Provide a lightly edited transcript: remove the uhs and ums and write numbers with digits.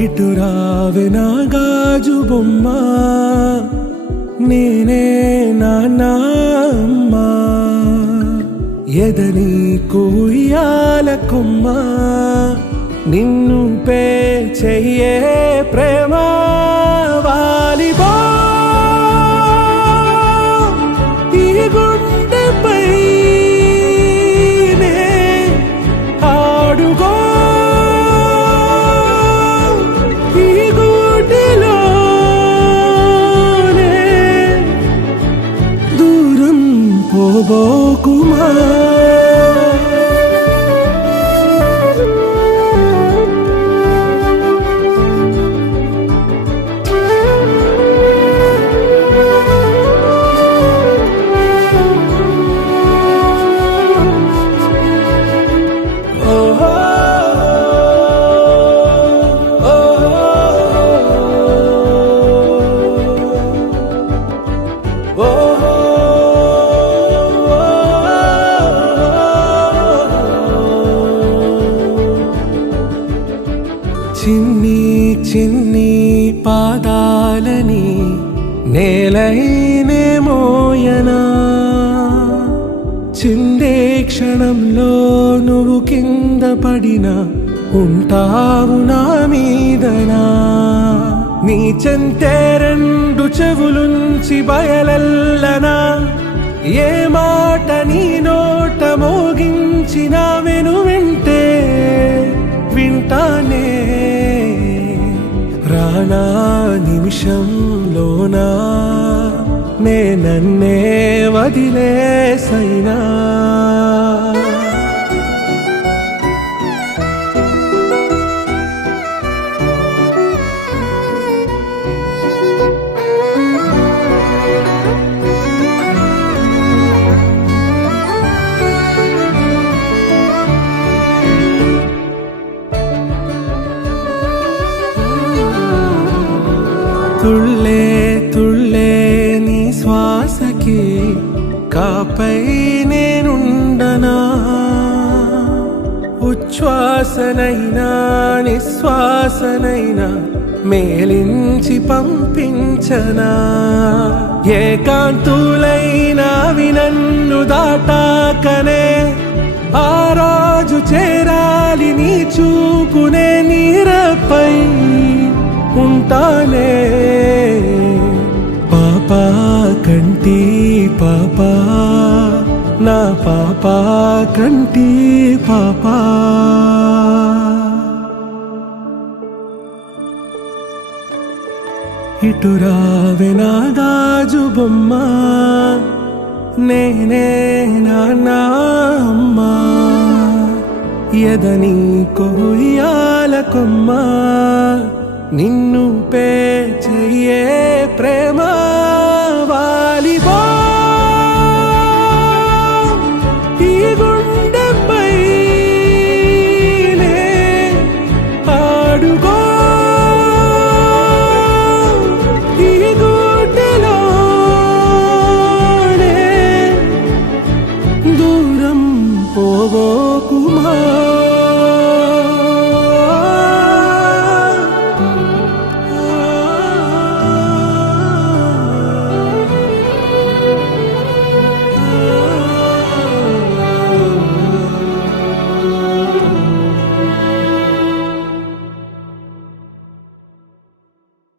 ఇటు రావే నా గాజు బొమ్మ, నేనే నాన్న అమ్మ. ఎదని కొయ్యాల కొమ్మ, నిన్ను పే చెయ్యే ప్రేమ. వాలిబా ఈ గుండెపై నే ఆడుగో, ఈ గుడిలోనే దూరం పోబోకుమా. చిన్ని చిన్ని పాదాలని నేలైనే మోయనా, చిందే క్షణంలో నువ్వు కింద పడినా ఉంటావు నా మీదనా. నీ చెంతే రెండు చెవులుంచి బయలెల్లనా, ఏ మాట నీ నోట మోగించిన వెను వింటే వింటానే. రానా నిమిషంలోనా నే నన్నే వదిలేసైనా. తుళ్ళే తుళ్ళే నీ శ్వాసకి కాపై నేనుండనా, ఉచ్ఛ్వాసనైనా నిశ్వాసనైనా మేలించి పంపించనా. ఏకాంతులైనా నన్ను దాటాకనే ఆ రోజు చేరాలి నీ చూపునే నీరపై ఉంటానే. పాపా కంటి పాపా, నా పాపా కంటి పాపా. ఇటు రావే నా గాజు బొమ్మ, నేనే నాన్న అమ్మ. ఎదని కొయ్యాల కొమ్మ, నిన్ను పే చెయ్యే